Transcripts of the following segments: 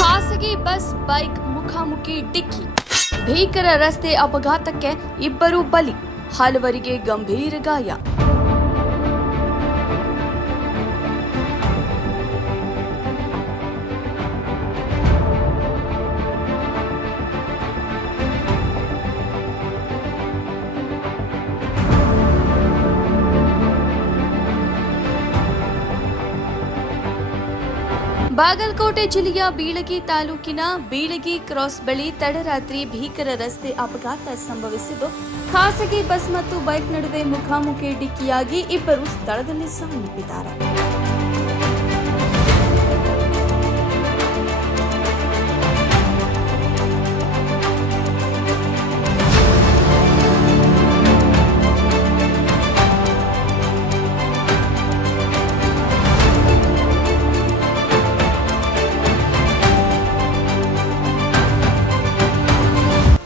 ಖಾಸಗಿ bus bike ಮುಖಾಮುಖಿ ಡಿಕ್ಕಿ, ಭೀಕರ ರಸ್ತೆ ಅಪಘಾತಕ್ಕೆ ಇಬ್ಬರು ಬಲಿ, ಹಲವರಿಗೆ ಗಂಭೀರ ಗಾಯ. ಬಾಗಲಕೋಟೆ ಜಿಲ್ಲೆಯ ಬೀಳಗಿ ತಾಲೂಕಿನ ಬೀಳಗಿ ಕ್ರಾಸ್ ಬಳಿ ತಡರಾತ್ರಿ ಭೀಕರ ರಸ್ತೆ ಅಪಘಾತ ಸಂಭವಿಸಿದ್ದು, ಖಾಸಗಿ ಬಸ್ ಮತ್ತು ಬೈಕ್ ನಡುವೆ ಮುಖಾಮುಖಿ ಡಿಕ್ಕಿಯಾಗಿ ಇಬ್ಬರು ಸ್ಥಳದಲ್ಲಿ ಸಾವನ್ನಪ್ಪಿದ್ದಾರೆ.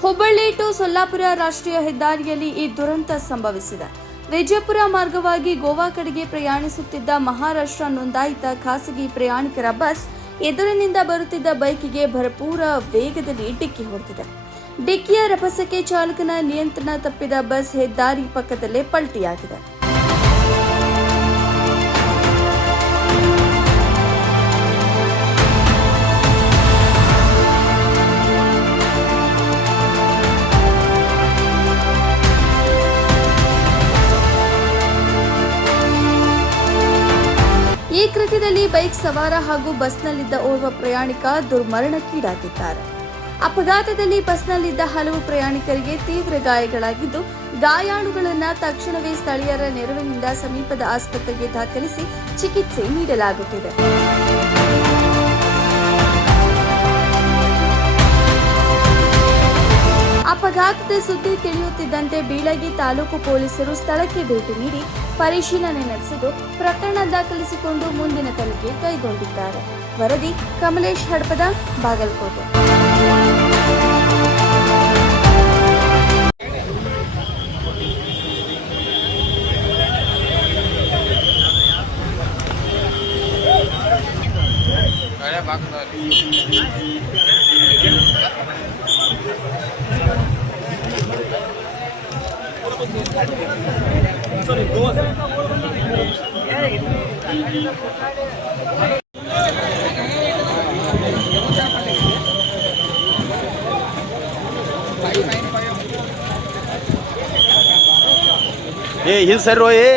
ಹುಬ್ಬಳ್ಳಿ ಟು ಸೊಲ್ಲಾಪುರ ರಾಷ್ಟ್ರೀಯ ಹೆದ್ದಾರಿಯಲ್ಲಿ ಈ ದುರಂತ ಸಂಭವಿಸಿದೆ. ವಿಜಯಪುರ ಮಾರ್ಗವಾಗಿ ಗೋವಾ ಕಡೆಗೆ ಪ್ರಯಾಣಿಸುತ್ತಿದ್ದ ಮಹಾರಾಷ್ಟ್ರ ನೋಂದಾಯಿತ ಖಾಸಗಿ ಪ್ರಯಾಣಿಕರ ಬಸ್ ಎದುರಿನಿಂದ ಬರುತ್ತಿದ್ದ ಬೈಕಿಗೆ ಭರಪೂರ ವೇಗದಲ್ಲಿ ಡಿಕ್ಕಿ ಹೊಡೆದಿದೆ. ಡಿಕ್ಕಿಯ ರಭಸಕ್ಕೆ ಚಾಲಕನ ನಿಯಂತ್ರಣ ತಪ್ಪಿದ ಬಸ್ ಹೆದ್ದಾರಿ ಪಕ್ಕದಲ್ಲೇ ಪಲ್ಟಿಯಾಗಿದೆ. ಈ ಕೃತ್ಯದಲ್ಲಿ ಬೈಕ್ ಸವಾರ ಹಾಗೂ ಬಸ್ನಲ್ಲಿದ್ದ ಓರ್ವ ಪ್ರಯಾಣಿಕ ದುರ್ಮರಣಕ್ಕೀಡಾಗಿದ್ದಾರೆ. ಅಪಘಾತದಲ್ಲಿ ಬಸ್ನಲ್ಲಿದ್ದ ಹಲವು ಪ್ರಯಾಣಿಕರಿಗೆ ತೀವ್ರ ಗಾಯಗಳಾಗಿದ್ದು, ಗಾಯಾಳುಗಳನ್ನು ತಕ್ಷಣವೇ ಸ್ಥಳೀಯರ ನೆರವಿನಿಂದ ಸಮೀಪದ ಆಸ್ಪತ್ರೆಗೆ ದಾಖಲಿಸಿ ಚಿಕಿತ್ಸೆ ನೀಡಲಾಗುತ್ತಿದೆ. ಅಪಘಾತದ ಸುದ್ದಿ ತಿಳಿಯುತ್ತಿದ್ದಂತೆ ಬೀಳಗಿ ತಾಲೂಕು ಪೊಲೀಸರು ಸ್ಥಳಕ್ಕೆ ಭೇಟಿ ನೀಡಿ ಪರಿಶೀಲನೆ ನಡೆಸಿದ್ದು, ಪ್ರಕರಣ ದಾಖಲಿಸಿಕೊಂಡು ಮುಂದಿನ ತನಿಖೆ ಕೈಗೊಂಡಿದ್ದಾರೆ. ವರದಿ ಕಮಲೇಶ್ ಹಡಪದ, ಬಾಗಲಕೋಟೆ. हिल सर रो ये